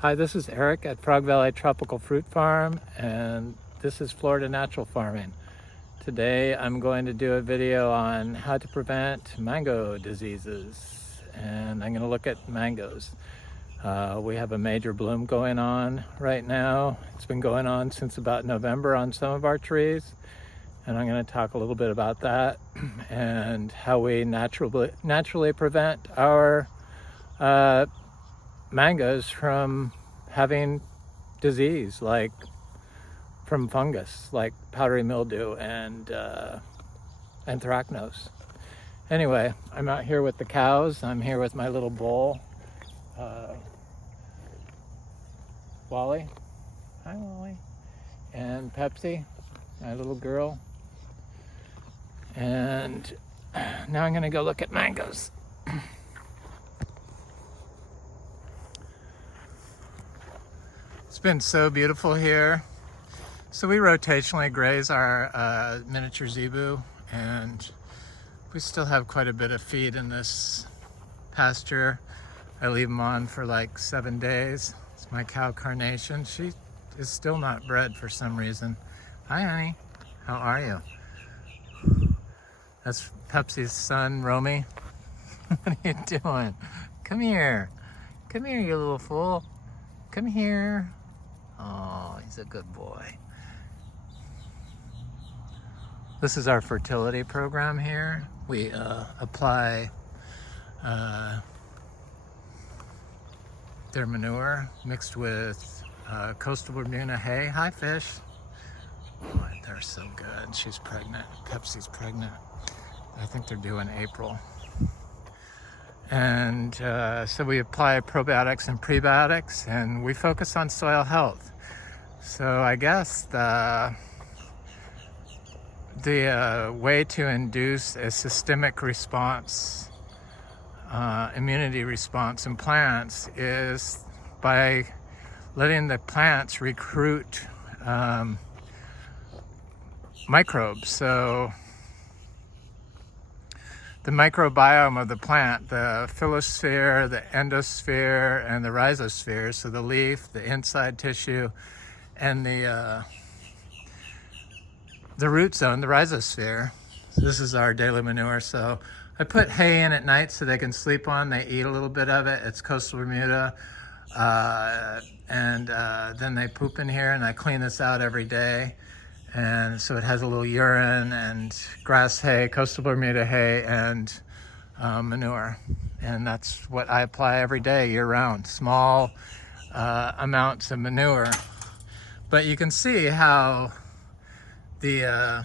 Hi, this is Eric at Frog Valley Tropical Fruit Farm, and this is Florida Natural Farming. Today I'm going to do a video on how to prevent mango diseases, and I'm going to look at mangoes. We have a major bloom going on right now. It's been going on since about November on some of our trees, and I'm going to talk a little bit about that and how we naturally prevent our mangoes from having disease, like from fungus, like powdery mildew and anthracnose. Anyway, I'm out here with the cows. I'm here with my little bull, Wally. Hi, Wally. And Pepsi, my little girl. And now I'm gonna go look at mangoes. It's been so beautiful here. So we rotationally graze our miniature zebu, and we still have quite a bit of feed in this pasture. I leave them on for like 7 days. It's my cow Carnation. She is still not bred for some reason. Hi, honey. How are you? That's Pepsi's son, Romy. What are you doing? Come here. Come here, you little fool. Come here. Oh, he's a good boy. This is our fertility program here. We apply their manure mixed with coastal Bermuda hay. Hi, fish. Oh, they're so good. She's pregnant. Pepsi's pregnant. I think they're due in April. And so we apply probiotics and prebiotics, and we focus on soil health. So I guess the way to induce a systemic response, immunity response in plants, is by letting the plants recruit microbes. So the microbiome of the plant, the phyllosphere, the endosphere, and the rhyzosphere, so the leaf, the inside tissue, and the root zone, the rhyzosphere. So this is our daily manure. So I put hay in at night so they can sleep on. They eat a little bit of it. It's coastal Bermuda. And then they poop in here, and I clean this out every day. And so it has a little urine and grass hay, coastal Bermuda hay, and manure. And that's what I apply every day, year round. Small amounts of manure. But you can see how the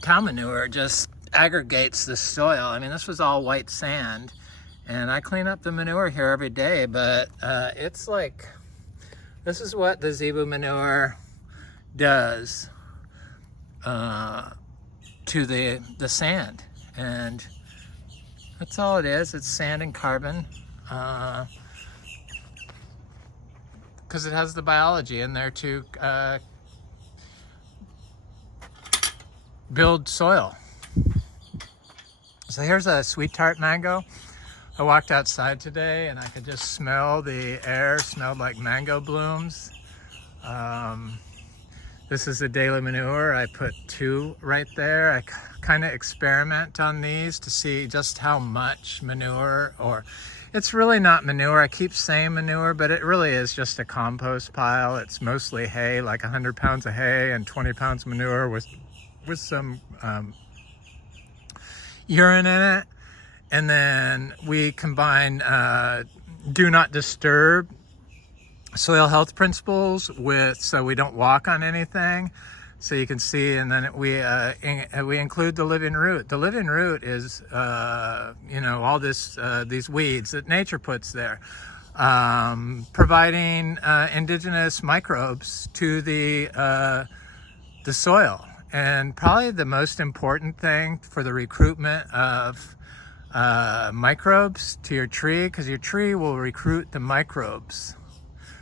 cow manure just aggregates the soil. I mean, this was all white sand, and I clean up the manure here every day, but it's like, this is what the zebu manure does to the sand, and that's all it is. It's sand and carbon, because it has the biology in there to build soil. So here's a sweet tart mango. I walked outside today and I could just smell the air. Smelled like mango blooms. This is a daily manure. I put 2 right there. I kind of experiment on these to see just how much manure, or it's really not manure. I keep saying manure, but it really is just a compost pile. It's mostly hay, like 100 pounds of hay and 20 pounds of manure with some urine in it. And then we combine do not disturb soil health principles with, so we don't walk on anything. So you can see, and then we include the living root. The living root is, all these weeds that nature puts there, providing indigenous microbes to the soil. And probably the most important thing for the recruitment of microbes to your tree, because your tree will recruit the microbes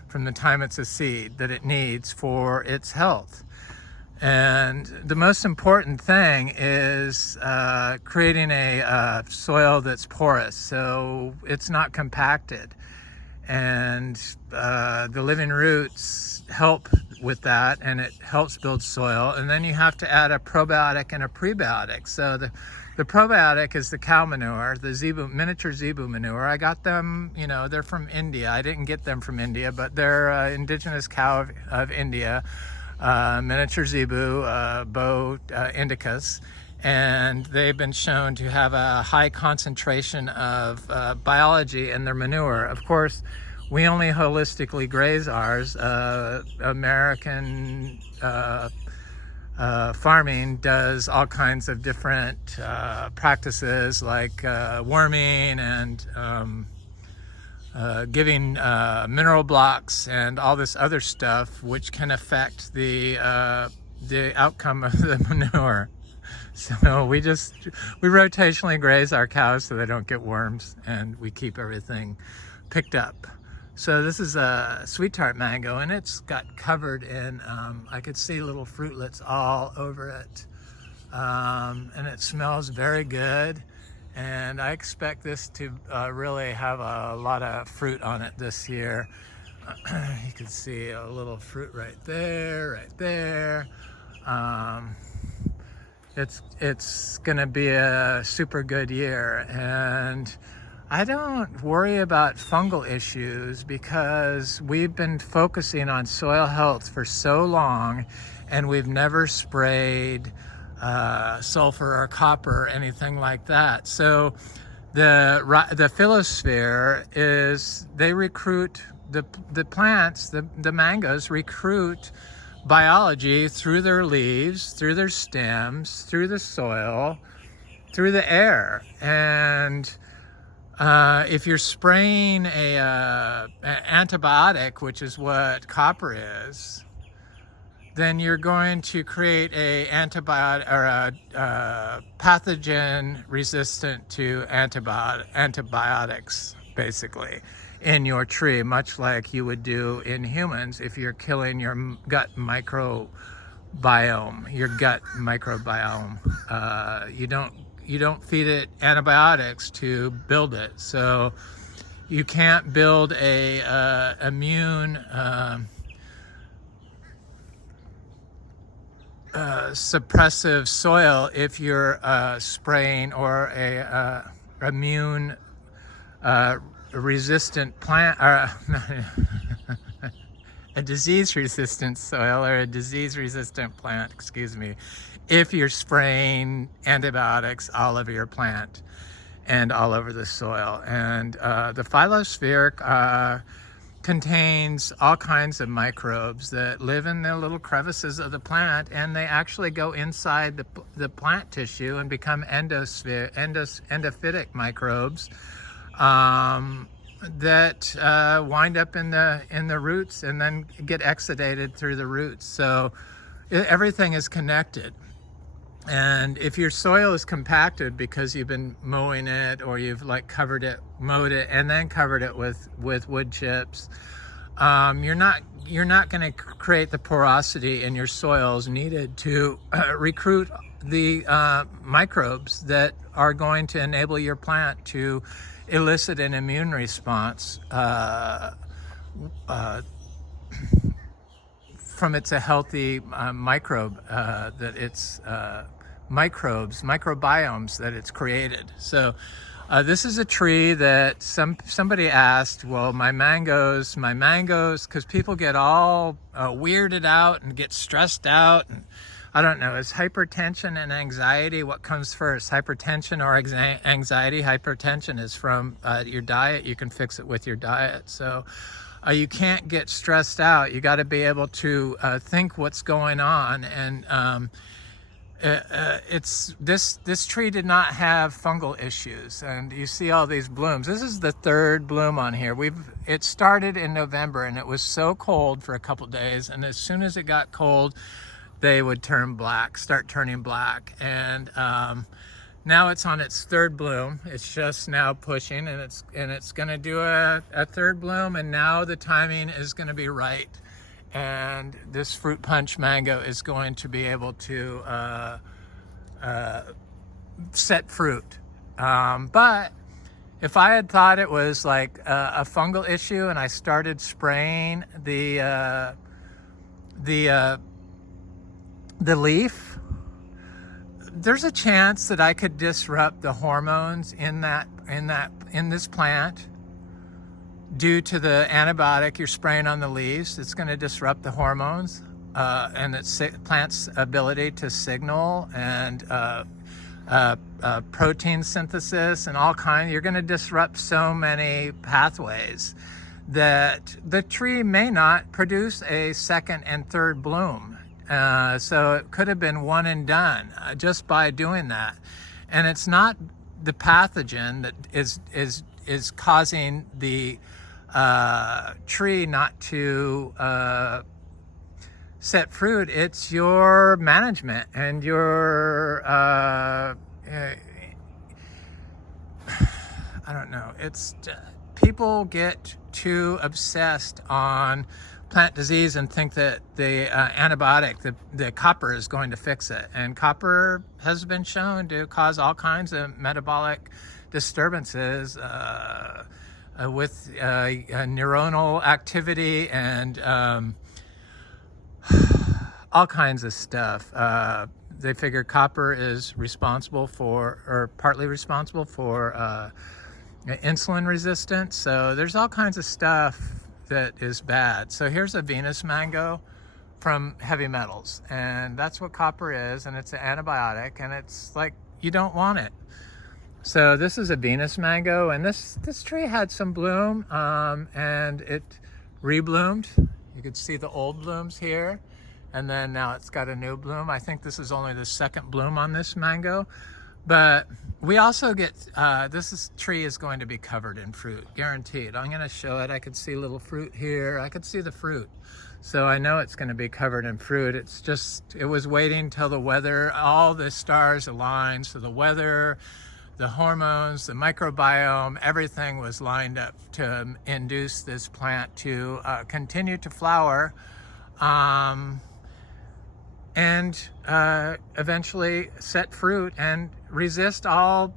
from the time it's a seed that it needs for its health. And the most important thing is creating a soil that's porous, so it's not compacted. and the living roots help with that, and it helps build soil. And then you have to add a probiotic and a prebiotic. So the probiotic is the cow manure, the zebu, miniature zebu manure. I got them, you know, they're from India. I didn't get them from India, but they're indigenous cow of India, miniature zebu, Bo indicus. And they've been shown to have a high concentration of biology in their manure. Of course, we only holistically graze ours. American farming does all kinds of different practices, like worming and giving mineral blocks and all this other stuff, which can affect the outcome of the manure. So we rotationally graze our cows so they don't get worms, and we keep everything picked up. So this is a sweet tart mango, and it's got covered in, I could see little fruitlets all over it. And it smells very good. And I expect this to really have a lot of fruit on it this year. You can see a little fruit right there. It's gonna be a super good year, and I don't worry about fungal issues because we've been focusing on soil health for so long, and we've never sprayed sulfur or copper or anything like that. So the phyllosphere is, they recruit the plants, the mangoes recruit biology through their leaves, through their stems, through the soil, through the air. And if you're spraying an antibiotic, which is what copper is, then you're going to create a antibiotic or a pathogen resistant to antibiotics, basically, in your tree, much like you would do in humans if you're killing your gut microbiome. You don't feed it antibiotics to build it. So you can't build a immune suppressive soil if you're spraying, or a immune resistant plant, or a disease resistant soil, or a disease resistant plant, excuse me, if you're spraying antibiotics all over your plant and all over the soil. And the phyllosphere contains all kinds of microbes that live in the little crevices of the plant, and they actually go inside the plant tissue and become endophytic microbes that wind up in the roots and then get exudated through the roots. So everything is connected. And if your soil is compacted because you've been mowing it, or you've like mowed it and then covered it with wood chips, you're not going to create the porosity in your soils needed to recruit the microbes that are going to enable your plant to elicit an immune response from it's a healthy microbe that it's microbiomes that it's created. So this is a tree that somebody asked, well, my mangoes, because people get all weirded out and get stressed out, and I don't know, is hypertension and anxiety, what comes first, hypertension or anxiety? Hypertension is from your diet. You can fix it with your diet. So you can't get stressed out. You got to be able to think what's going on. And this tree did not have fungal issues, and you see all these blooms. This is the third bloom on here. It started in November, and it was so cold for a couple days, and as soon as it got cold, they would start turning black. And now it's on its third bloom. It's just now pushing, and it's going to do a third bloom, and now the timing is going to be right. And this fruit punch mango is going to be able to set fruit. But If I had thought it was like a fungal issue and I started spraying the leaf, there's a chance that I could disrupt the hormones in this plant due to the antibiotic you're spraying on the leaves. It's going to disrupt the hormones and the plant's ability to signal and protein synthesis and all kinds. You're going to disrupt so many pathways that the tree may not produce a second and third bloom. So it could have been one and done just by doing that. And it's not the pathogen that is causing the tree not to set fruit. It's your management and your I don't know. It's people get too obsessed on plant disease and think that the antibiotic, the copper, is going to fix it. And copper has been shown to cause all kinds of metabolic disturbances with neuronal activity and all kinds of stuff. They figure copper is responsible for, or partly responsible for, insulin resistance. So there's all kinds of stuff that is bad. So here's a Venus mango from heavy metals, and that's what copper is, and it's an antibiotic, and it's like, you don't want it. So this is a Venus mango, and this tree had some bloom, and it rebloomed. You could see the old blooms here, and then now it's got a new bloom. I think this is only the second bloom on this mango. But we also get, tree is going to be covered in fruit, guaranteed. I'm going to show it. I could see little fruit here. I could see the fruit. So I know it's going to be covered in fruit. It's just, it was waiting till the weather, all the stars aligned. So the weather, the hormones, the microbiome, everything was lined up to induce this plant to continue to flower. And eventually set fruit and resist all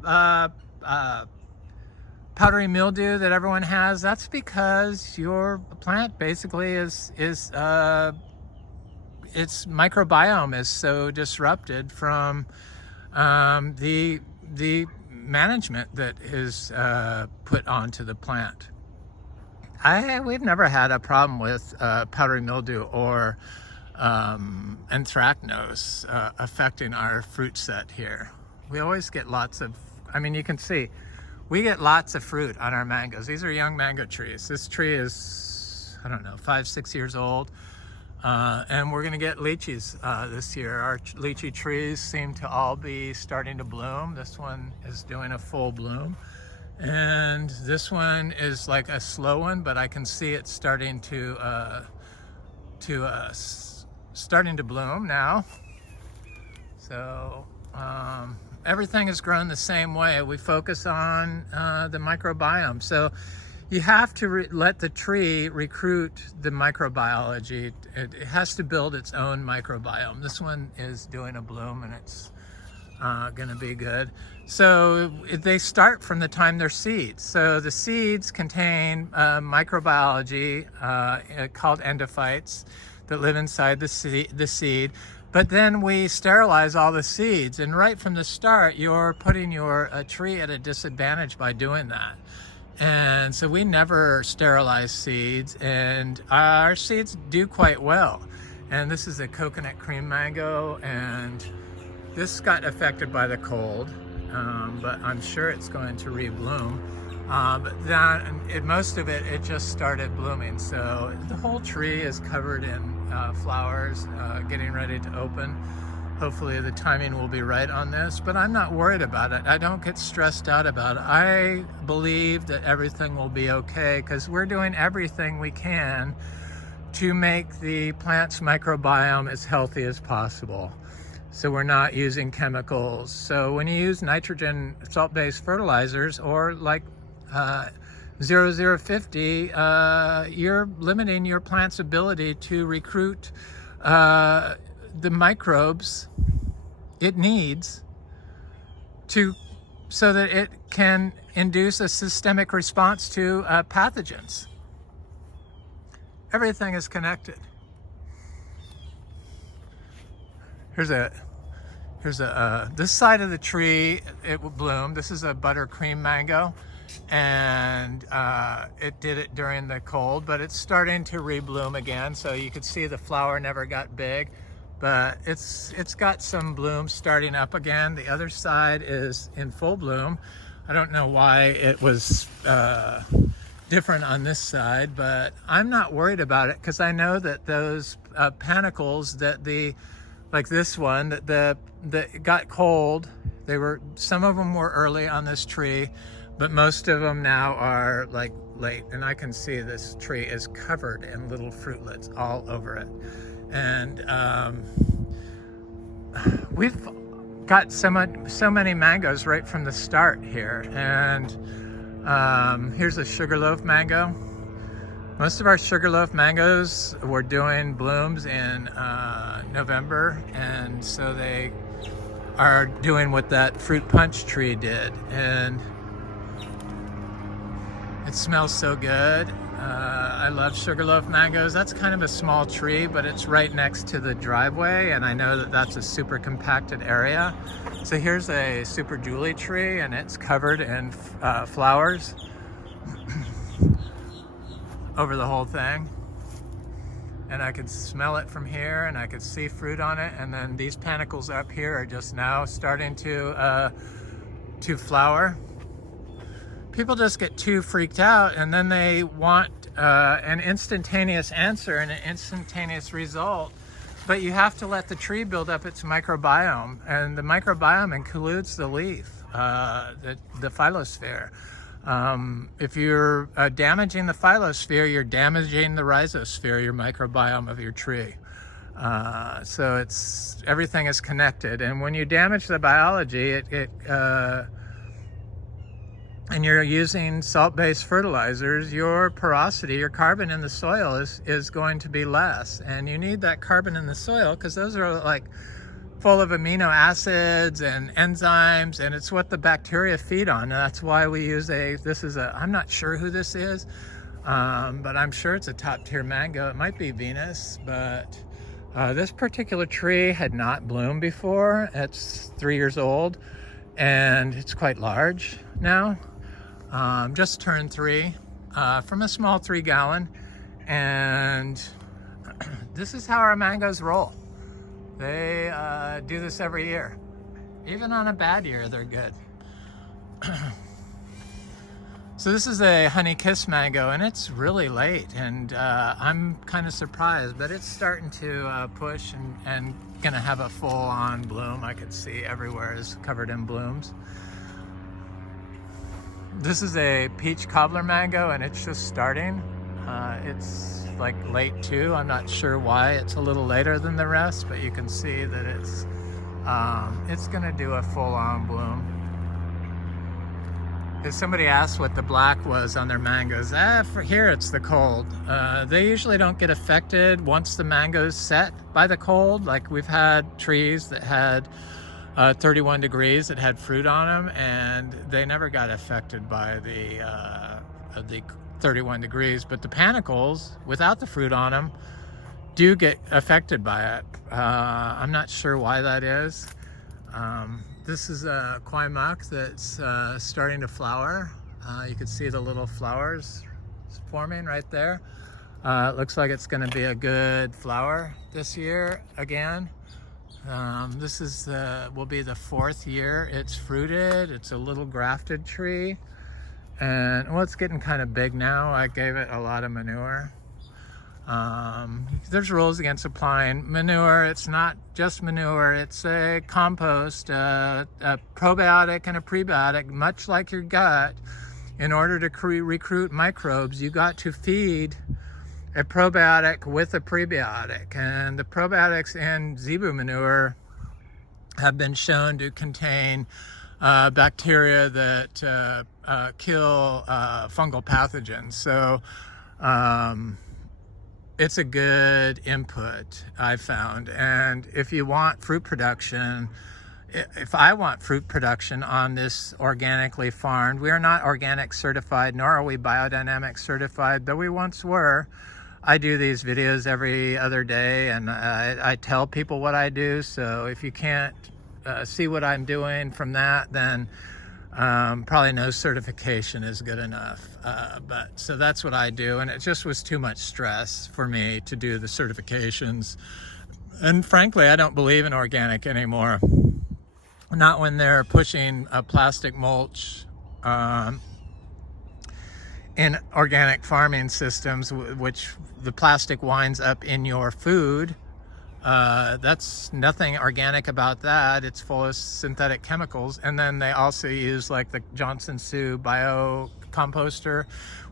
powdery mildew that everyone has. That's because your plant basically is its microbiome is so disrupted from the management that is put onto the plant. We've never had a problem with powdery mildew or anthracnose affecting our fruit set here. We always get lots of, you can see, we get lots of fruit on our mangoes. These are young mango trees. This tree is, 5-6 years old. And we're gonna get lychees this year. Our lychee trees seem to all be starting to bloom. This one is doing a full bloom. And this one is like a slow one, but I can see it starting to bloom now. So everything is grown the same way. We focus on the microbiome. So you have to let the tree recruit the microbiology. It has to build its own microbiome. This one is doing a bloom, and it's gonna be good. So they start from the time they're seeds. So the seeds contain microbiology called endophytes that live inside the seed. But then we sterilize all the seeds, and right from the start, you're putting your tree at a disadvantage by doing that. And so we never sterilize seeds, and our seeds do quite well. And this is a coconut cream mango, and this got affected by the cold, but I'm sure it's going to rebloom. But most of it just started blooming. So the whole tree is covered in flowers, getting ready to open. Hopefully the timing will be right on this, but I'm not worried about it. I don't get stressed out about it. I believe that everything will be okay because we're doing everything we can to make the plant's microbiome as healthy as possible. So we're not using chemicals. So when you use nitrogen salt-based fertilizers or like 0050, you're limiting your plant's ability to recruit the microbes it needs so that it can induce a systemic response to pathogens. Everything is connected. This side of the tree, it will bloom. This is a buttercream mango, and it did it during the cold, but it's starting to rebloom again. So you could see the flower never got big, but it's got some blooms starting up again. The other side is in full bloom. I don't know why it was different on this side, but I'm not worried about it because I know that those panicles like this one, that got cold. Some of them were early on this tree, but most of them now are like late. And I can see this tree is covered in little fruitlets all over it. And we've got so many mangoes right from the start here. And here's a sugarloaf mango. Most of our sugarloaf mangoes were doing blooms in November, and so they are doing what that fruit punch tree did, and it smells so good. I love sugarloaf mangoes. That's kind of a small tree, but it's right next to the driveway, and I know that that's a super compacted area. So here's a super Julie tree, and it's covered in flowers over the whole thing, and I could smell it from here, and I could see fruit on it. And then these panicles up here are just now starting to flower. People just get too freaked out, and then they want an instantaneous answer and an instantaneous result. But you have to let the tree build up its microbiome, and the microbiome includes the leaf, the phyllosphere. If you're damaging the phyllosphere, you're damaging the rhyzosphere, your microbiome of your tree. So everything is connected. And when you damage the biology, and you're using salt-based fertilizers, your porosity, your carbon in the soil is going to be less. And you need that carbon in the soil because those are like full of amino acids and enzymes, and it's what the bacteria feed on. And that's why we use I'm not sure who this is, but I'm sure it's a top tier mango. It might be Venus, but this particular tree had not bloomed before. It's 3 years old, and it's quite large now. Just turned 3 from a small 3-gallon, and this is how our mangoes roll. They do this every year. Even on a bad year, they're good. So this is a honey kiss mango, and it's really late, and I'm kind of surprised, but it's starting to push and gonna have a full-on bloom. I could see everywhere is covered in blooms. This is a peach cobbler mango, and it's just starting. It's like late too. I'm not sure why it's a little later than the rest, but you can see that it's gonna do a full-on bloom. If somebody asked what the black was on their mangoes, for here it's the cold. They usually don't get affected once the mangoes set by the cold. Like we've had trees that had 31 degrees that had fruit on them, and they never got affected by the 31 degrees, but the panicles without the fruit on them do get affected by it. I'm not sure why that is. This is a kwaimak that's starting to flower. You can see the little flowers forming right there. It looks like it's going to be a good flower this year again. This will be the 4th year it's fruited. It's a little grafted tree. And well, it's getting kind of big now. I gave it a lot of manure. There's rules against applying manure. It's not just manure, it's a compost, a probiotic and a prebiotic, much like your gut. In order to recruit microbes, you got to feed a probiotic with a prebiotic. And the probiotics in zebu manure have been shown to contain bacteria that kill fungal pathogens. So it's a good input, I found. And if you want fruit production, if I want fruit production on this organically farmed, we are not organic certified, nor are we biodynamic certified, though we once were. I do these videos every other day, and I tell people what I do. So if you can't see what I'm doing from that, then probably no certification is good enough. But so that's what I do, and it just was too much stress for me to do the certifications. And frankly, I don't believe in organic anymore. Not when they're pushing a plastic mulch in organic farming systems, which the plastic winds up in your food. That's nothing organic about that. It's full of synthetic chemicals. And then they also use like the Johnson Sioux bio composter,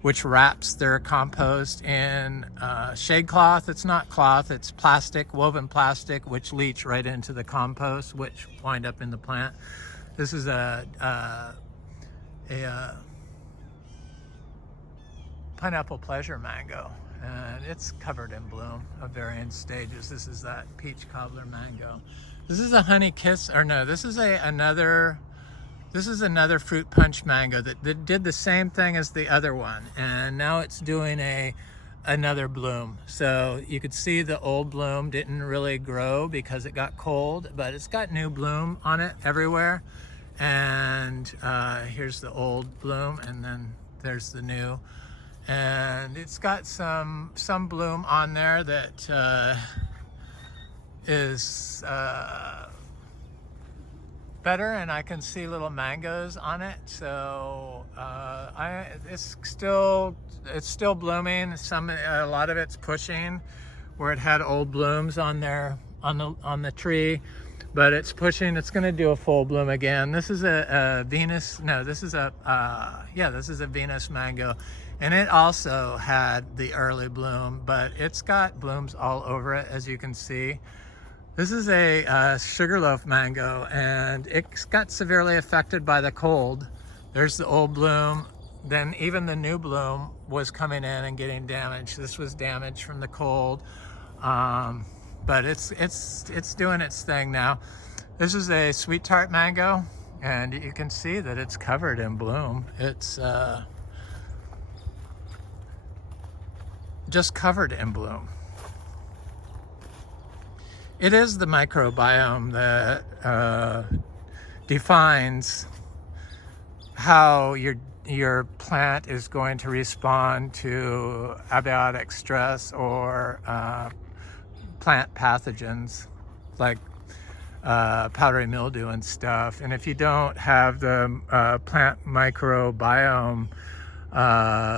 which wraps their compost in shade cloth. It's not cloth, it's plastic, woven plastic, which leach right into the compost, which wind up in the plant. This is a pineapple pleasure mango, and it's covered in bloom of varying stages. This is that peach cobbler mango. This is a honey kiss, or no, this is another fruit punch mango that did the same thing as the other one, and now it's doing another bloom. So you could see the old bloom didn't really grow because it got cold, but it's got new bloom on it everywhere. And here's the old bloom, and then there's the new. And it's got some bloom on there that is better, and I can see little mangoes on it. So it's still blooming. A lot of it's pushing where it had old blooms on there on the tree, but it's pushing. It's going to do a full bloom again. This is a Venus. No, this is a this is a Venus mango. And it also had the early bloom, but it's got blooms all over it, as you can see. This is a sugarloaf mango, and it got severely affected by the cold. There's the old bloom. Then even the new bloom was coming in and getting damaged. This was damaged from the cold, but it's doing its thing now. This is a sweet tart mango, and you can see that it's covered in bloom. It's just covered in bloom. It is the microbiome that defines how your plant is going to respond to abiotic stress or plant pathogens like powdery mildew and stuff. And if you don't have the plant microbiome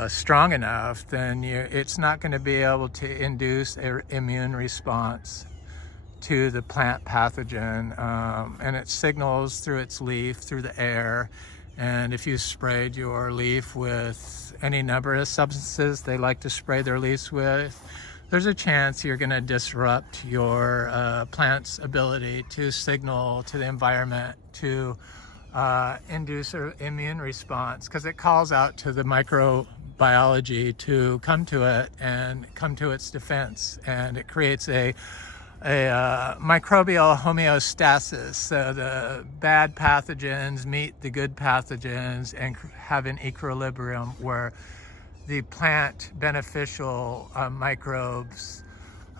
strong enough, then it's not going to be able to induce an immune response to the plant pathogen, and it signals through its leaf, through the air. And if you sprayed your leaf with any number of substances they like to spray their leaves with, there's a chance you're going to disrupt your plant's ability to signal to the environment to induce an immune response, because it calls out to the microbiology to come to it and come to its defense, and it creates a microbial homeostasis. So the bad pathogens meet the good pathogens and have an equilibrium where the plant beneficial microbes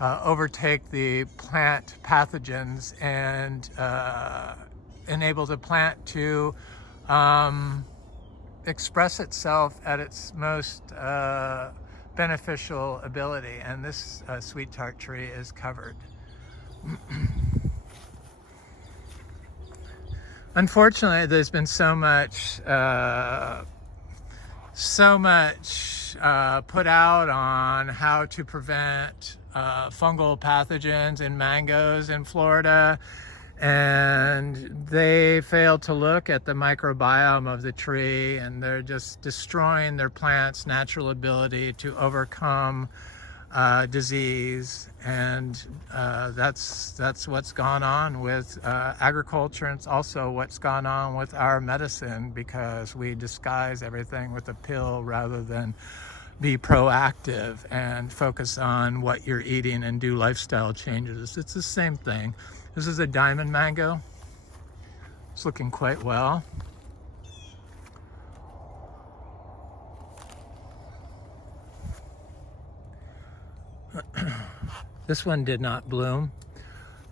overtake the plant pathogens and enable the plant to express itself at its most beneficial ability. And this sweet tart tree is covered. Unfortunately, there's been so much put out on how to prevent fungal pathogens in mangoes in Florida, and they fail to look at the microbiome of the tree, and they're just destroying their plant's natural ability to overcome disease. And that's what's gone on with agriculture, and it's also what's gone on with our medicine, because we disguise everything with a pill rather than be proactive and focus on what you're eating and do lifestyle changes. It's the same thing. This is a diamond mango, It's looking quite well. This one did not bloom.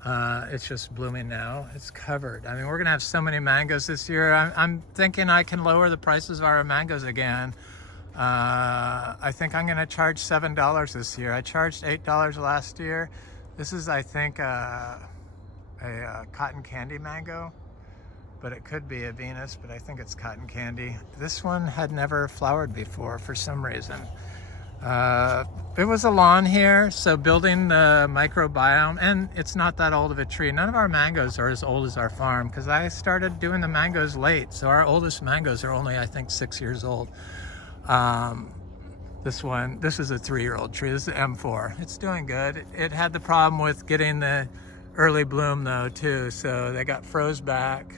It's just blooming now. It's covered. I mean, we're gonna have so many mangoes this year. I'm thinking I can lower the prices of our mangoes again. I think I'm gonna charge $7 this year. I charged $8 last year. This is, I think, a cotton candy mango, but it could be a Venus, but I think it's cotton candy. This one had never flowered before for some reason. It was a lawn here, so building the microbiome, and it's not that old of a tree. None of our mangoes are as old as our farm because I started doing the mangoes late. So our oldest mangoes are only, I think, 6 years old. This is a 3-year-old tree. This is M4. It's doing good. It had the problem with getting the early bloom though too. So they got froze back.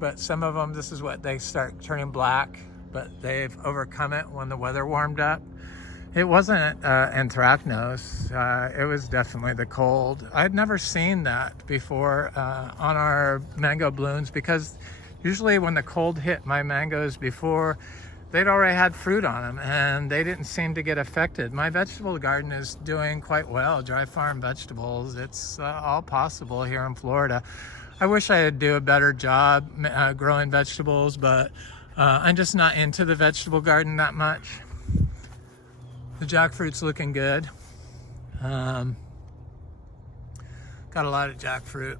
But some of them, this is what they start turning black. But they've overcome it when the weather warmed up. It wasn't anthracnose, it was definitely the cold. I'd never seen that before on our mango blooms, because usually when the cold hit my mangoes before, they'd already had fruit on them and they didn't seem to get affected. My vegetable garden is doing quite well, dry farm vegetables. It's all possible here in Florida. I wish I would do a better job growing vegetables, but I'm just not into the vegetable garden that much. The jackfruit's looking good. Got a lot of jackfruit.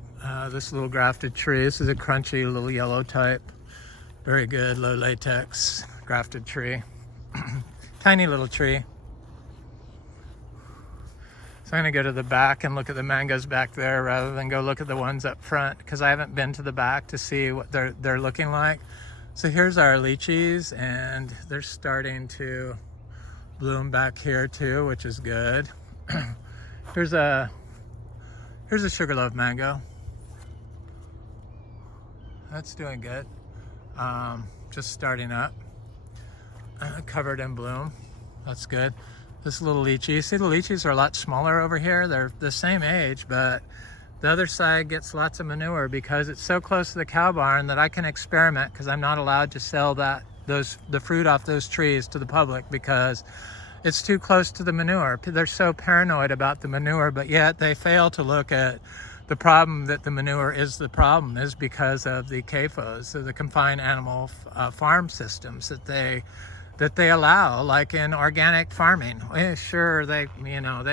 This little grafted tree, this is a crunchy little yellow type. Very good, low latex grafted tree. Tiny little tree. So I'm gonna go to the back and look at the mangoes back there rather than go look at the ones up front, because I haven't been to the back to see what they're looking like. So here's our lychees, and they're starting to bloom back here too, which is good. Here's a sugarloaf mango. That's doing good. Just starting up, covered in bloom. That's good. This little lychee, see the lychees are a lot smaller over here. They're the same age, but the other side gets lots of manure because it's so close to the cow barn that I can experiment, because I'm not allowed to sell the fruit off those trees to the public because it's too close to the manure. They're so paranoid about the manure, but yet they fail to look at the problem that the manure is because of the CAFOs, so the confined animal farm systems that they allow, like in organic farming. Sure, they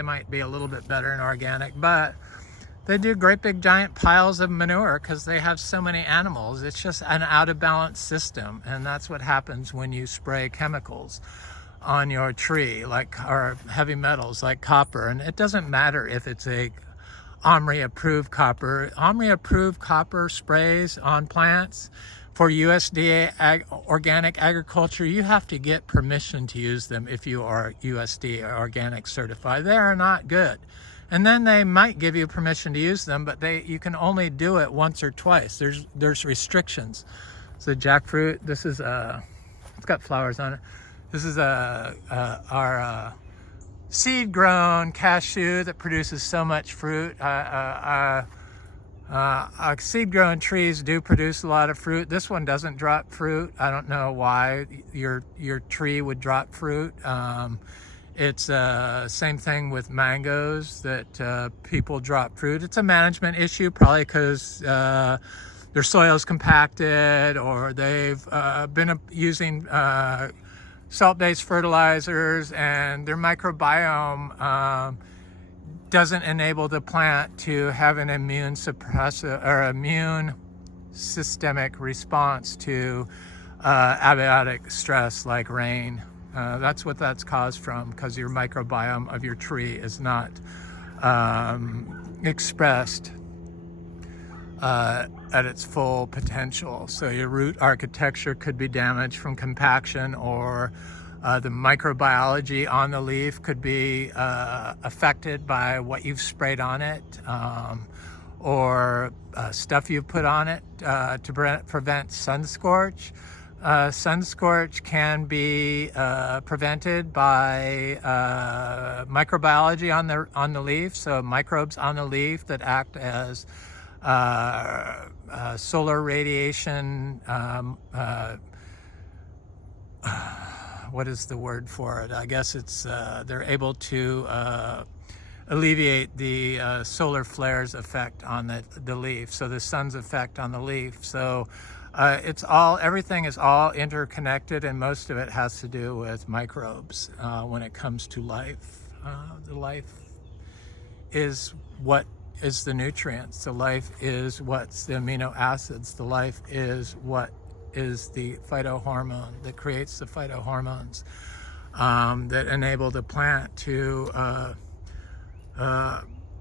might be a little bit better in organic, but they do great big giant piles of manure because they have so many animals. It's just an out of balance system, and that's what happens when you spray chemicals on your tree, or heavy metals like copper. And it doesn't matter if it's a OMRI approved copper. OMRI approved copper sprays on plants for USDA organic agriculture. You have to get permission to use them if you are USDA organic certified. They are not good. And then they might give you permission to use them, but you can only do it once or twice. There's restrictions. So jackfruit, this is it's got flowers on it. This is our seed-grown cashew that produces so much fruit. Seed-grown trees do produce a lot of fruit. This one doesn't drop fruit. I don't know why your tree would drop fruit. It's same thing with mangoes, that people drop fruit. It's a management issue, probably because their soil's compacted, or they've been using salt-based fertilizers, and their microbiome doesn't enable the plant to have an immune suppressive or immune systemic response to abiotic stress like rain. That's what that's caused from, because your microbiome of your tree is not expressed at its full potential. So your root architecture could be damaged from compaction, or the microbiology on the leaf could be affected by what you've sprayed on it, or stuff you've put on it to prevent sun scorch. Sun scorch can be prevented by microbiology on the leaf, so microbes on the leaf that act as solar radiation, what is the word for it? I guess it's, they're able to alleviate the solar flares effect on the leaf, so the sun's effect on the leaf. So everything is all interconnected, and most of it has to do with microbes when it comes to life. The life is what is the nutrients. The life is what's the amino acids. The life is what is the phytohormone that creates the phytohormones that enable the plant to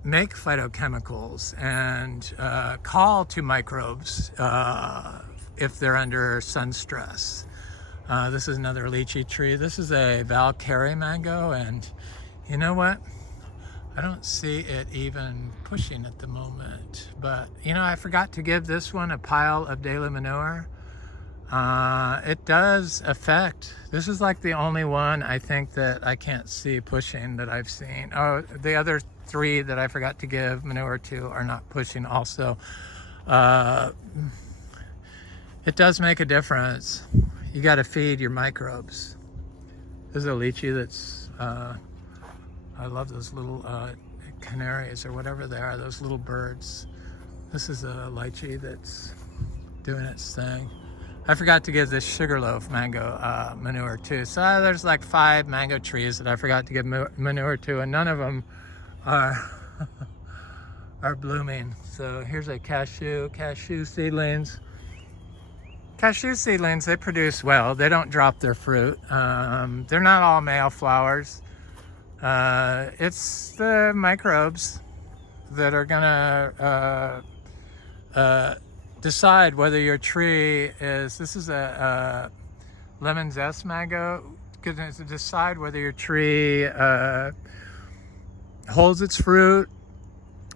make phytochemicals and call to microbes if they're under sun stress. This is another lychee tree. This is a Valkyrie mango, and you know what? I don't see it even pushing at the moment. But, you know, I forgot to give this one a pile of daily manure. It does affect. This is like the only one I think that I can't see pushing that I've seen. Oh, the other three that I forgot to give manure to are not pushing also. It does make a difference. You got to feed your microbes. This is a lychee that's, I love those little canaries or whatever they are, those little birds. This is a lychee that's doing its thing. I forgot to give this sugarloaf mango manure too. So there's like 5 mango trees that I forgot to give manure to, and none of them are are blooming. So here's a cashew seedlings. Cashew seedlings, they produce well. They don't drop their fruit. They're not all male flowers. It's the microbes that are gonna decide whether your tree is, this is a lemon zest mango, gonna decide whether your tree holds its fruit,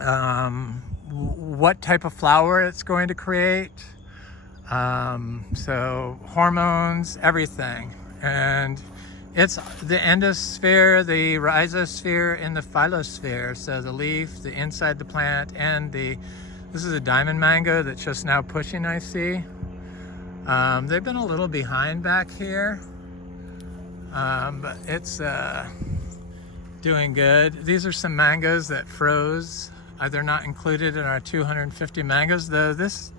what type of flower it's going to create. So hormones, everything. And it's the endosphere, the rhizosphere, and the phyllosphere. So the leaf, the inside the plant, and this is a diamond mango that's just now pushing, I see. They've been a little behind back here, but it's doing good. These are some mangoes that froze. They're not included in our 250 mangoes, though this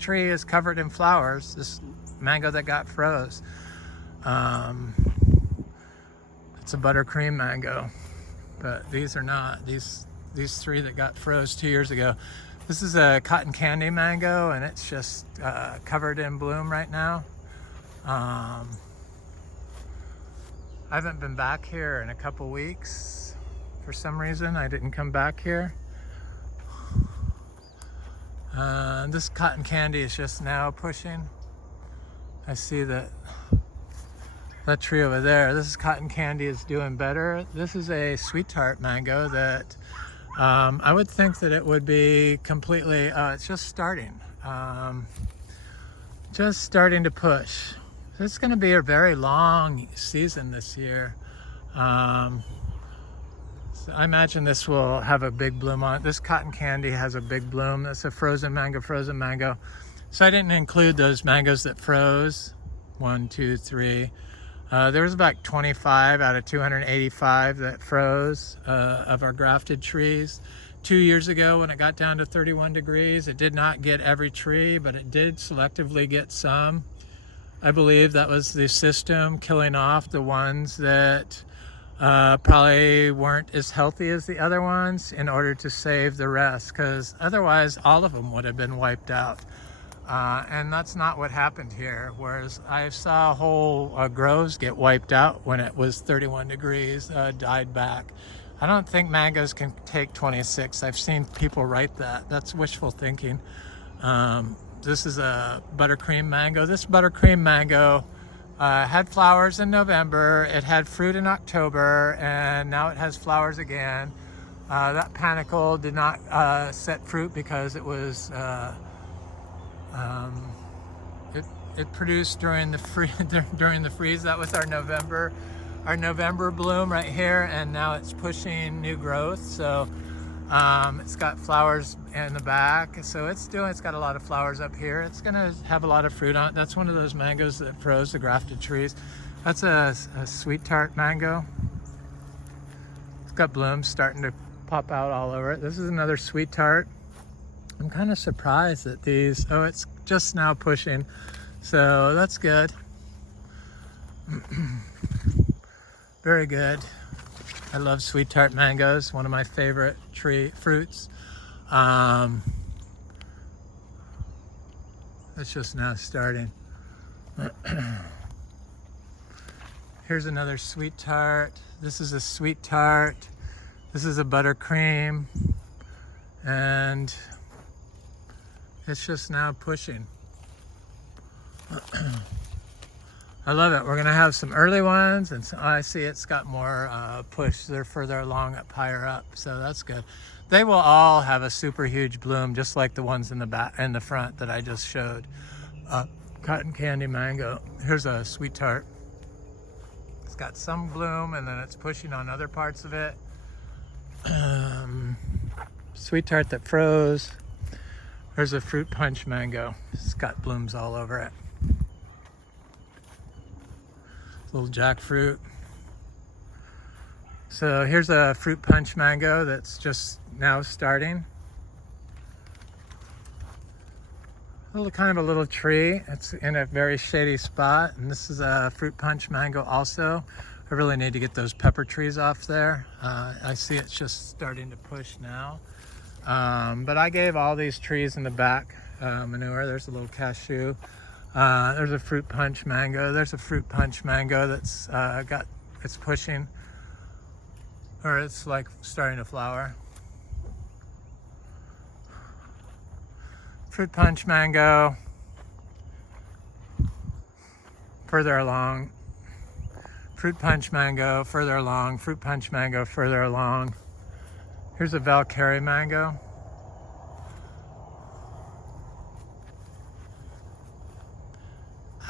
tree is covered in flowers, this mango that got froze. It's a buttercream mango, but these are not. These 3 that got froze 2 years ago. This is a cotton candy mango, and it's just covered in bloom right now. I haven't been back here in a couple weeks. For some reason, I didn't come back here. This cotton candy is just now pushing. I see that tree over there. This is cotton candy is doing better. This is a sweet tart mango that I would think that it would be completely, it's just starting to push. So it's going to be a very long season this year. So I imagine this will have a big bloom on it. This cotton candy has a big bloom. That's a frozen mango. So I didn't include those mangoes that froze. 1, 2, 3. There was about 25 out of 285 that froze of our grafted trees. 2 years ago, when it got down to 31 degrees, it did not get every tree, but it did selectively get some. I believe that was the system killing off the ones that probably weren't as healthy as the other ones in order to save the rest, because otherwise all of them would have been wiped out. And that's not what happened here. Whereas I saw whole groves get wiped out when it was 31 degrees, died back. I don't think mangoes can take 26. I've seen people write that. That's wishful thinking. This is a buttercream mango. This buttercream mango had flowers in November. It had fruit in October, and now it has flowers again. That panicle did not set fruit because it was it produced during the freeze. That was our November bloom right here, and now it's pushing new growth. So It's got flowers in the back, so it's got a lot of flowers up here. It's gonna have a lot of fruit on it. That's one of those mangoes that froze, the grafted trees. That's a sweet tart mango. It's got blooms starting to pop out all over it. This is another sweet tart. I'm kind of surprised that these, oh, it's just now pushing, so that's good. Very good. I love sweet tart mangoes, one of my favorite fruits. It's just now starting. Here's another sweet tart. This is a sweet tart. This is a buttercream. And it's just now pushing. I love it. We're gonna have some early ones, and so I see it's got more push. They're further along up, higher up, so that's good. They will all have a super huge bloom, just like the ones in the back and the front that I just showed. Cotton candy mango. Here's a sweet tart. It's got some bloom, and then it's pushing on other parts of it. Sweet tart that froze. There's a fruit punch mango. It's got blooms all over it. Little jackfruit. So here's a fruit punch mango that's just now starting. Kind of a little tree. It's in a very shady spot, and this is a fruit punch mango also. I really need to get those pepper trees off there. I see it's just starting to push now. But I gave all these trees in the back manure. There's a little cashew. There's a fruit punch mango. There's a fruit punch mango that's it's pushing, or it's like starting to flower. Fruit punch mango. Further along. Fruit punch mango, further along. Fruit punch mango, further along. Here's a Valkyrie mango.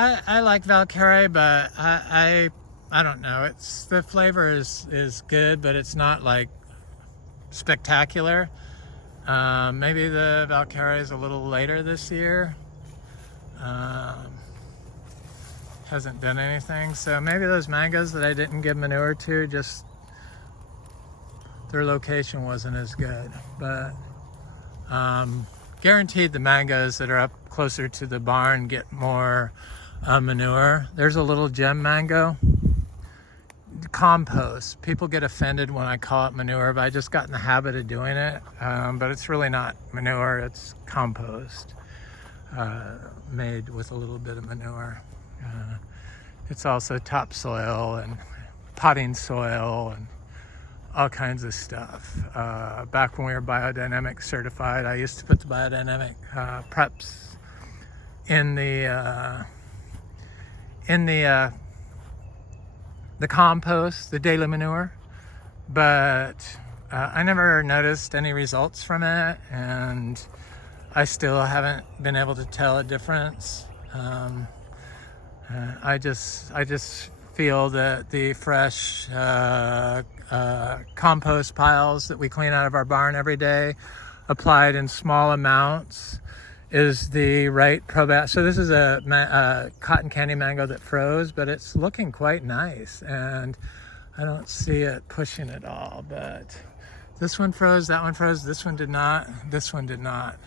I like Valkyrie, but I don't know. It's the flavor is good, but it's not like spectacular. Maybe the Valkyrie is a little later this year. Hasn't done anything, so maybe those mangoes that I didn't give manure to, just their location wasn't as good. But guaranteed the mangoes that are up closer to the barn get more manure. There's a little gem mango. Compost. People get offended when I call it manure, but I just got in the habit of doing it. But it's really not manure, it's compost made with a little bit of manure. It's also topsoil and potting soil and all kinds of stuff. Back when we were biodynamic certified, I used to put the biodynamic preps in the compost, the daily manure, but I never noticed any results from it, and I still haven't been able to tell a difference. I just feel that the fresh compost piles that we clean out of our barn every day, applied in small amounts, is the right probiotic. So this is a cotton candy mango that froze, but it's looking quite nice, and I don't see it pushing at all. But this one froze, that one froze, this one did not, this one did not.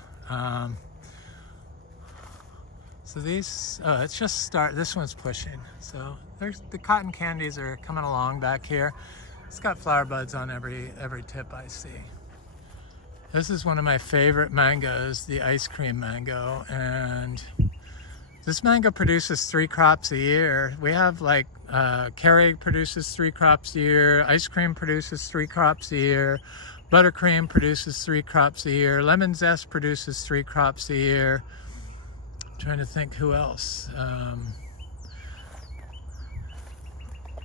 So these, it's just this one's pushing. So there's the cotton candies are coming along back here. It's got flower buds on every tip I see. This is one of my favorite mangoes, the ice cream mango, and this mango produces 3 crops a year. We have like Kerry produces 3 crops a year, ice cream produces 3 crops a year, buttercream produces 3 crops a year, lemon zest produces 3 crops a year. I'm trying to think who else.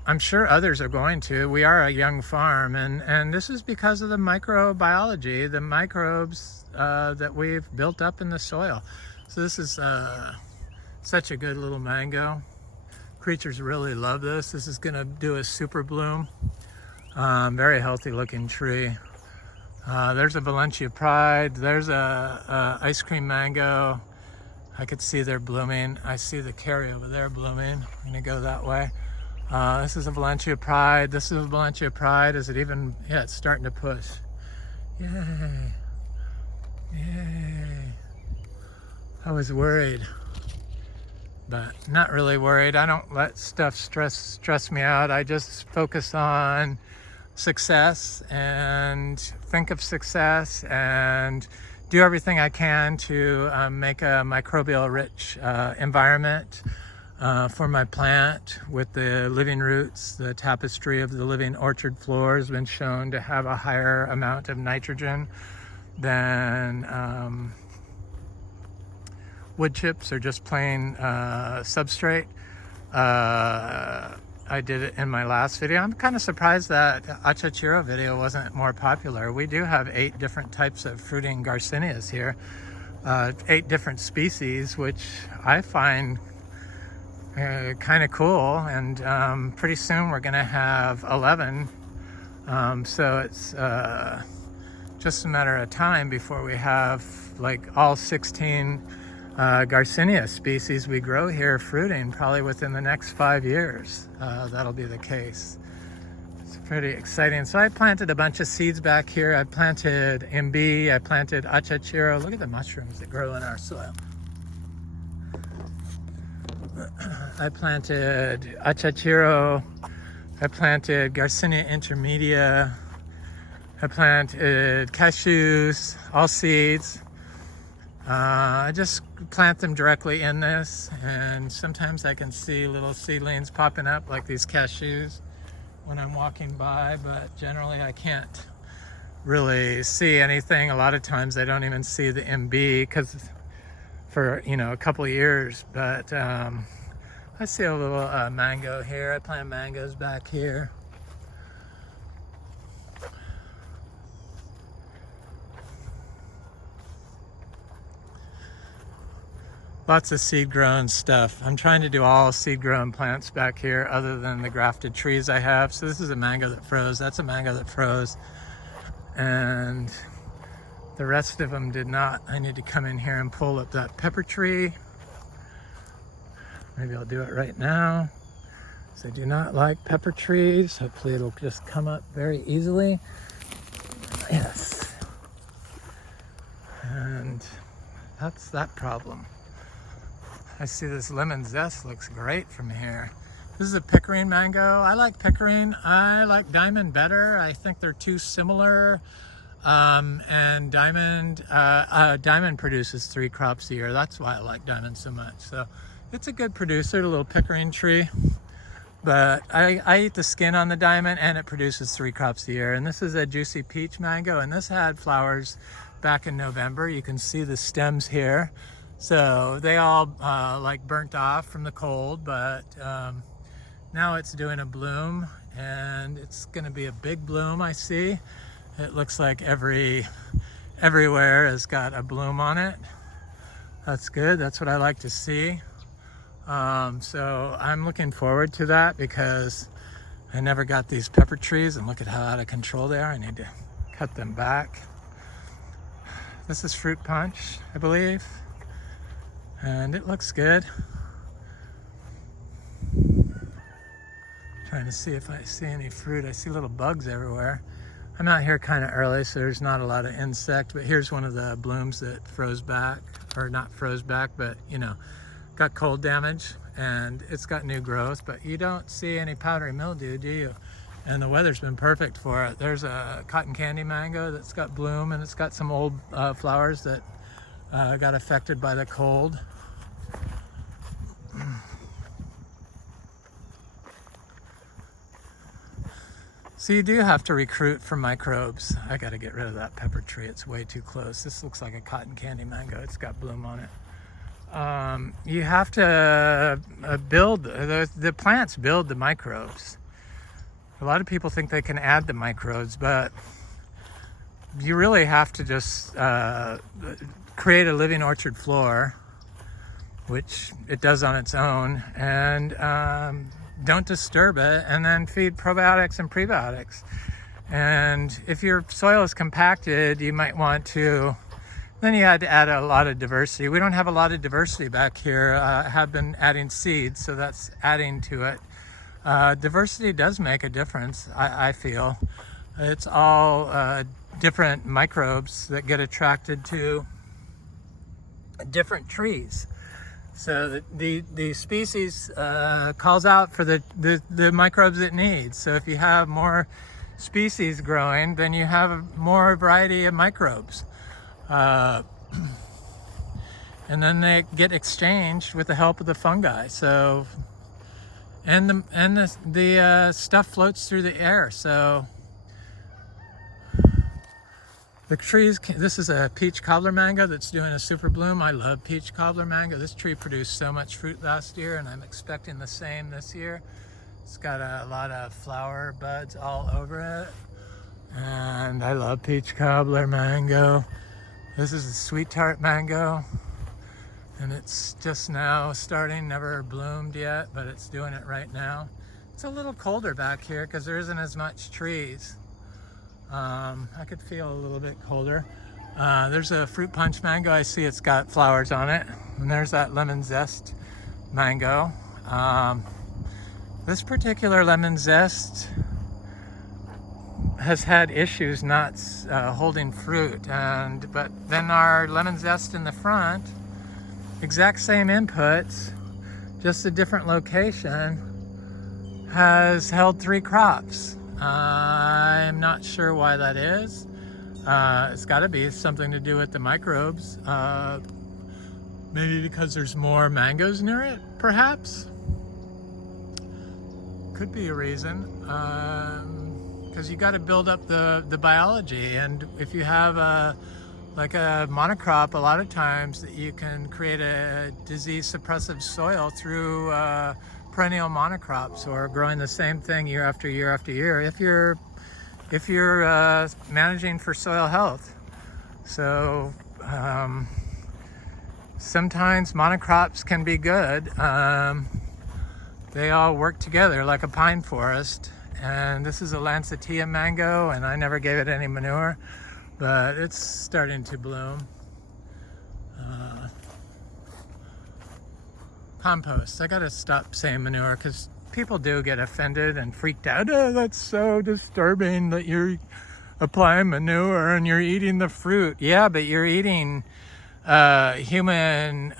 I'm sure others are going to. We are a young farm, and this is because of the microbiology, the microbes that we've built up in the soil. So this is such a good little mango. Creatures really love this. This is gonna do a super bloom. Very healthy looking tree. There's a Valencia Pride. There's a ice cream mango. I could see they're blooming. I see the carry over there blooming. I'm gonna go that way. This is a Valencia Pride. This is a Valencia Pride. Is it even? Yeah, it's starting to push. Yay! Yay! I was worried, but not really worried. I don't let stuff stress me out. I just focus on success and think of success and do everything I can to make a microbial rich environment for my plant with the living roots. The tapestry of the living orchard floor has been shown to have a higher amount of nitrogen than wood chips or just plain substrate. I did it in my last video. I'm kind of surprised that Achachiro video wasn't more popular. We do have 8 different types of fruiting Garcinias here, 8 different species, which I find kind of cool. And pretty soon we're gonna have 11. So it's just a matter of time before we have like all 16 Garcinia species we grow here fruiting. Probably within the next 5 years that'll be the case. It's pretty exciting. So I planted a bunch of seeds back here. I planted MB, I planted Achachiro. Look at the mushrooms that grow in our soil. I planted Achachiro, I planted Garcinia intermedia, I planted cashews, all seeds. I just plant them directly in this, and sometimes I can see little seedlings popping up like these cashews when I'm walking by, but generally I can't really see anything. A lot of times I don't even see the MB because for a couple of years, but I see a little mango here. I plant mangoes back here. Lots of seed grown stuff. I'm trying to do all seed grown plants back here other than the grafted trees I have. So this is a mango that froze. That's a mango that froze. And the rest of them did not. I need to come in here and pull up that pepper tree. Maybe I'll do it right now. So I do not like pepper trees. Hopefully it'll just come up very easily. Yes. And that's that problem. I see this lemon zest looks great from here. This is a pickering mango. I like pickering. I like diamond better. I think they're too similar. And diamond produces 3 crops a year. That's why I like diamond so much. So it's a good producer, the little pickering tree. But I eat the skin on the diamond, and it produces 3 crops a year. And this is a juicy peach mango, and this had flowers back in November. You can see the stems here. So they all like burnt off from the cold, but now it's doing a bloom, and it's gonna be a big bloom. I see it looks like everywhere has got a bloom on it. That's good. That's what I like to see. So I'm looking forward to that because I never got these pepper trees, and look at how out of control they are. I need to cut them back. This is fruit punch, I believe. And it looks good. Trying to see if I see any fruit. I see little bugs everywhere. I'm out here kind of early, so there's not a lot of insect, but here's one of the blooms that froze back, or not froze back, but got cold damage, and it's got new growth, but you don't see any powdery mildew, do you? And the weather's been perfect for it. There's a cotton candy mango that's got bloom, and it's got some old flowers that got affected by the cold. So you do have to recruit for microbes. I got to get rid of that pepper tree. It's way too close. This looks like a cotton candy mango. It's got bloom on it. You have to build, the plants build the microbes. A lot of people think they can add the microbes, but you really have to just create a living orchard floor, which it does on its own, and don't disturb it, and then feed probiotics and prebiotics. And if your soil is compacted, you might want to, then you had to add a lot of diversity. We don't have a lot of diversity back here. I have been adding seeds, so that's adding to it. Diversity does make a difference, I feel. It's all different microbes that get attracted to different trees. So the species calls out for the microbes it needs. So if you have more species growing, then you have more variety of microbes. And then they get exchanged with the help of the fungi. So, and the stuff floats through the air. So the trees, this is a peach cobbler mango that's doing a super bloom. I love peach cobbler mango. This tree produced so much fruit last year, and I'm expecting the same this year. It's got a lot of flower buds all over it. And I love peach cobbler mango. This is a sweet tart mango. And it's just now starting, never bloomed yet, but it's doing it right now. It's a little colder back here because there isn't as much trees. I could feel a little bit colder. There's a fruit punch mango. I see it's got flowers on it. And there's that lemon zest mango. This particular lemon zest has had issues not holding fruit. But then our lemon zest in the front, exact same inputs, just a different location, has held 3 crops. I'm not sure why that is. It's got to be something to do with the microbes. Maybe because there's more mangoes near it, perhaps. Could be a reason. Because you got to build up the biology, and if you have like a monocrop, a lot of times that you can create a disease suppressive soil through perennial monocrops, or growing the same thing year after year after year if you're managing for soil health. So sometimes monocrops can be good. They all work together like a pine forest. And this is a Lancettia mango, and I never gave it any manure, but it's starting to bloom. Compost. I gotta stop saying manure because people do get offended and freaked out. Oh, that's so disturbing that you're applying manure and you're eating the fruit. Yeah, but you're eating human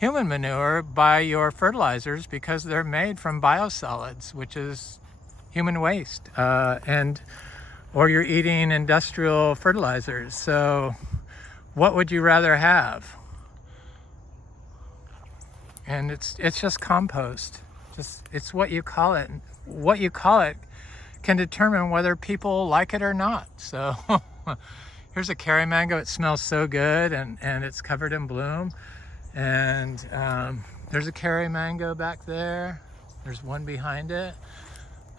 manure by your fertilizers because they're made from biosolids, which is human waste, or you're eating industrial fertilizers. So what would you rather have? And it's just compost. It's what you call it. What you call it can determine whether people like it or not. So here's a curry mango. It smells so good, and it's covered in bloom. And there's a curry mango back there. There's one behind it.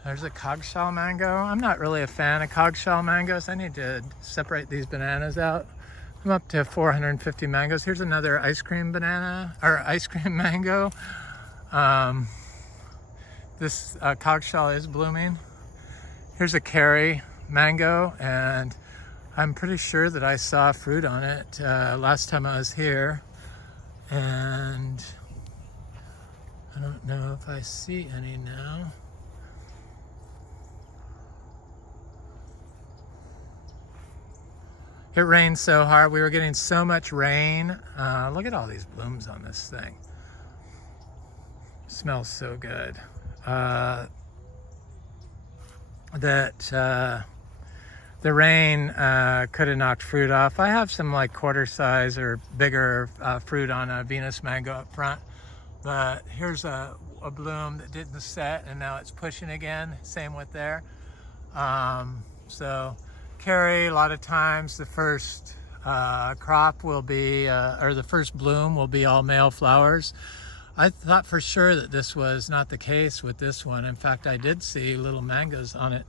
There's a cogshell mango. I'm not really a fan of cogshell mangoes. I need to separate these bananas out. I'm up to 450 mangoes. Here's another ice cream banana, or ice cream mango. This cogshell is blooming. Here's a curry mango, and I'm pretty sure that I saw fruit on it last time I was here. And I don't know if I see any now. It rained so hard. We were getting so much rain. Look at all these blooms on this thing. Smells so good. The rain could have knocked fruit off. I have some like quarter size or bigger fruit on a Venus mango up front. But here's a bloom that didn't set, and now it's pushing again. Same with there. So curry, a lot of times the first crop will be, or the first bloom will be all male flowers. I thought for sure that this was not the case with this one. In fact, I did see little mangoes on it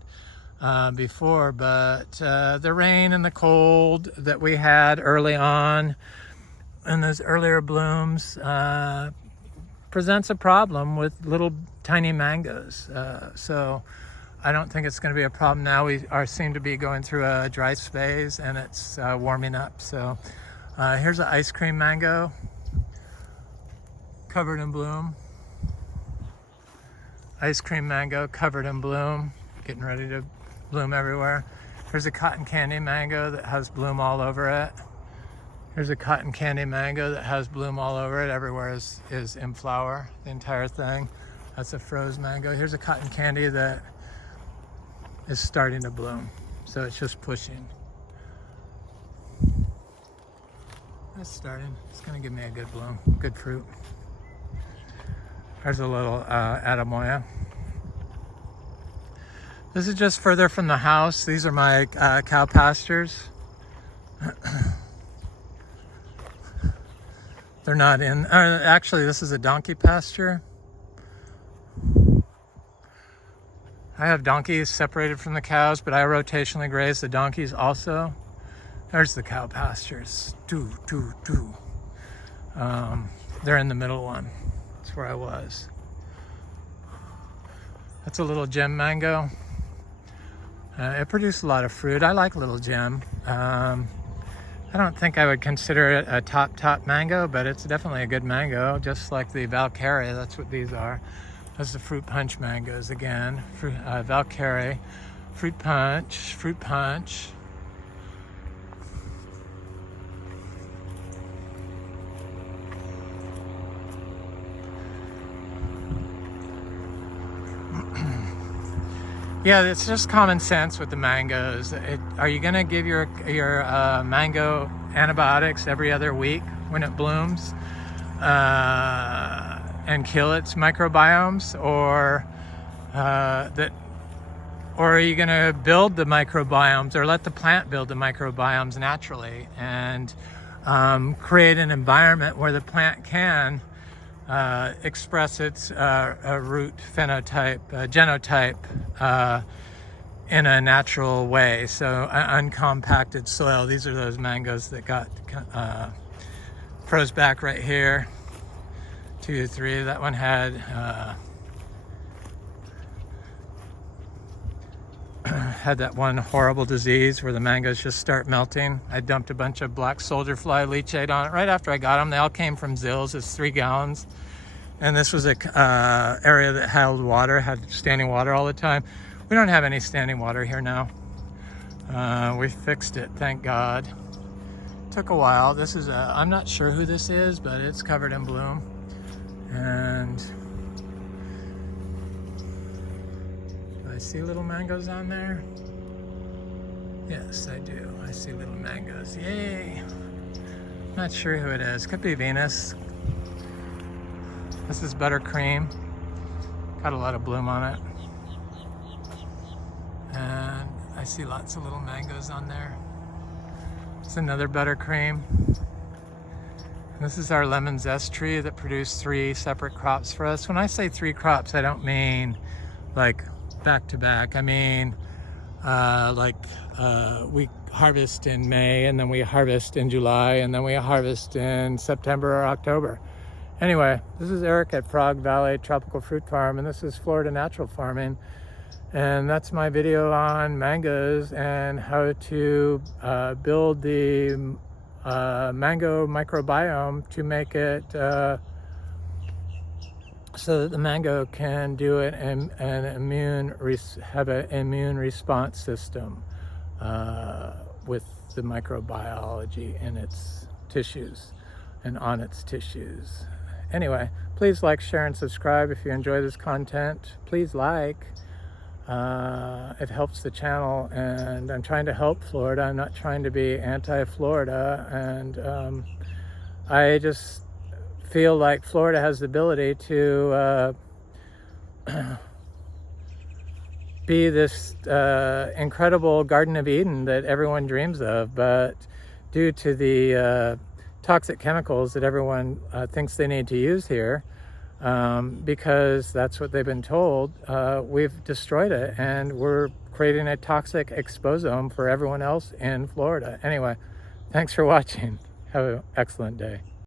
before, but the rain and the cold that we had early on and those earlier blooms presents a problem with little tiny mangoes. So I don't think it's going to be a problem now. We seem to be going through a dry phase, and it's warming up. So here's an ice cream mango covered in bloom. Ice cream mango covered in bloom, getting ready to bloom everywhere. Here's a cotton candy mango that has bloom all over it. Here's a cotton candy mango that has bloom all over it. Everywhere is in flower, the entire thing. That's a froze mango. Here's a cotton candy that is starting to bloom. So it's just pushing. It's starting. It's gonna give me a good bloom, good fruit. There's a little Adamoya. This is just further from the house. These are my cow pastures. They're not in, actually this is a donkey pasture. I have donkeys separated from the cows, but I rotationally graze the donkeys also. There's the cow pastures. They're in the middle one. That's where I was. That's a little gem mango. It produced a lot of fruit. I like little gem. I don't think I would consider it a top mango, but it's definitely a good mango, just like the Valkyrie. That's what these are. That's the fruit punch mangoes again. Valkyrie, fruit punch. Yeah, it's just common sense with the mangoes. Are you gonna give your mango antibiotics every other week when it blooms and kill its microbiomes, or are you gonna build the microbiomes, or let the plant build the microbiomes naturally and create an environment where the plant can express its root phenotype, genotype in a natural way. So uncompacted soil. These are those mangoes that got froze back right here. 2 to 3. That one had had that one horrible disease where the mangoes just start melting. I dumped a bunch of black soldier fly leachate on it right after I got them. They all came from Zills. It's 3 gallons. And this was a area that held water, had standing water all the time. We don't have any standing water here now. We fixed it, thank God. Took a while. This is I'm not sure who this is, but it's covered in bloom. And I see little mangoes on there. Yes, I do. I see little mangoes. Yay! Not sure who it is. Could be Venus. This is buttercream. Got a lot of bloom on it. And I see lots of little mangoes on there. It's another buttercream. This is our lemon zest tree that produced 3 separate crops for us. When I say 3 crops, I don't mean like back to back. I mean we harvest in May, and then we harvest in July, and then we harvest in September or October. Anyway, this is Eric at Frog Valley Tropical Fruit Farm, and this is Florida Natural Farming. And that's my video on mangoes and how to build the mango microbiome to make it so that the mango can do it and have an immune response system with the microbiology in its tissues and on its tissues. Anyway, please like, share, and subscribe if you enjoy this content. Please like. It helps the channel, and I'm trying to help Florida. I'm not trying to be anti-Florida, and I just feel like Florida has the ability to be this incredible Garden of Eden that everyone dreams of, but due to the toxic chemicals that everyone thinks they need to use here, because that's what they've been told, we've destroyed it, and we're creating a toxic exposome for everyone else in Florida. Anyway, thanks for watching. Have an excellent day.